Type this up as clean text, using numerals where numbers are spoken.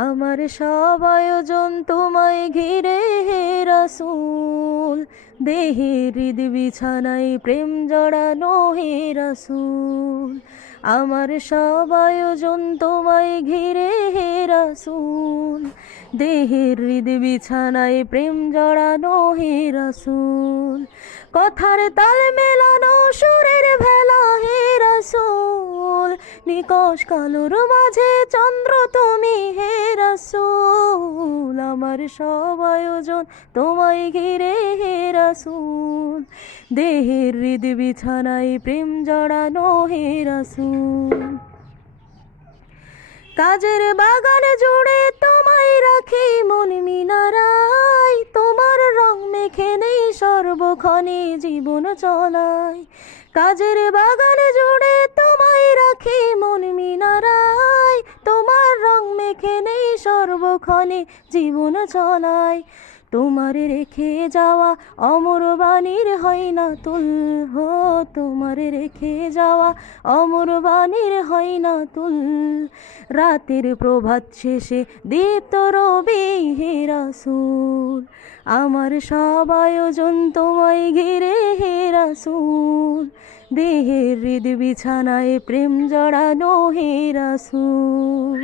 আমার সব আয়োজন তোমায় ঘিরে হে রাসূল, দেহে হৃদ বিছানায় প্রেম জড়ানো হে রাসূল। আমার সব আয়োজন তোমায় ঘিরে হে রাসূল, দেহে হৃদ বিছানায় প্রেম জড়ানো হে রাসূল। কথার তাল মেলানো সুরের ভেলা হে রাসূল, নিকশ কালোর মাঝে চন্দ্র তুমি হে রাসূল। আমার সব আয়োজন তোমায় ঘিরে হে রাসূল, দেহের হৃদ বিছানায় প্রেম জড়ানো হে রাসূল। কাজের বাগান জুড়ে তোমায় রাখি মন মিনারায়, তোমার রং মেখে নেই সর্বক্ষণে জীবন চলায়। কাজের বাগান জুড়ে তোমায় রাখি মন মিনারায়, তোমার রং মেখে নেই সর্বক্ষণে জীবন চলায়। তোমার রেখে যাওয়া অমর বাণীর হয় না তুল, হো তোমার রেখে যাওয়া অমর বাণীর হয় না তুল। রাতের প্রভাত শেষে দীপ্ত রবি হে রাসূল, আমার সব আয়োজন তোমায় ঘিরে হে রাসূল, দেহের হৃদ বিছানায় প্রেম জড়ানো হে রাসূল।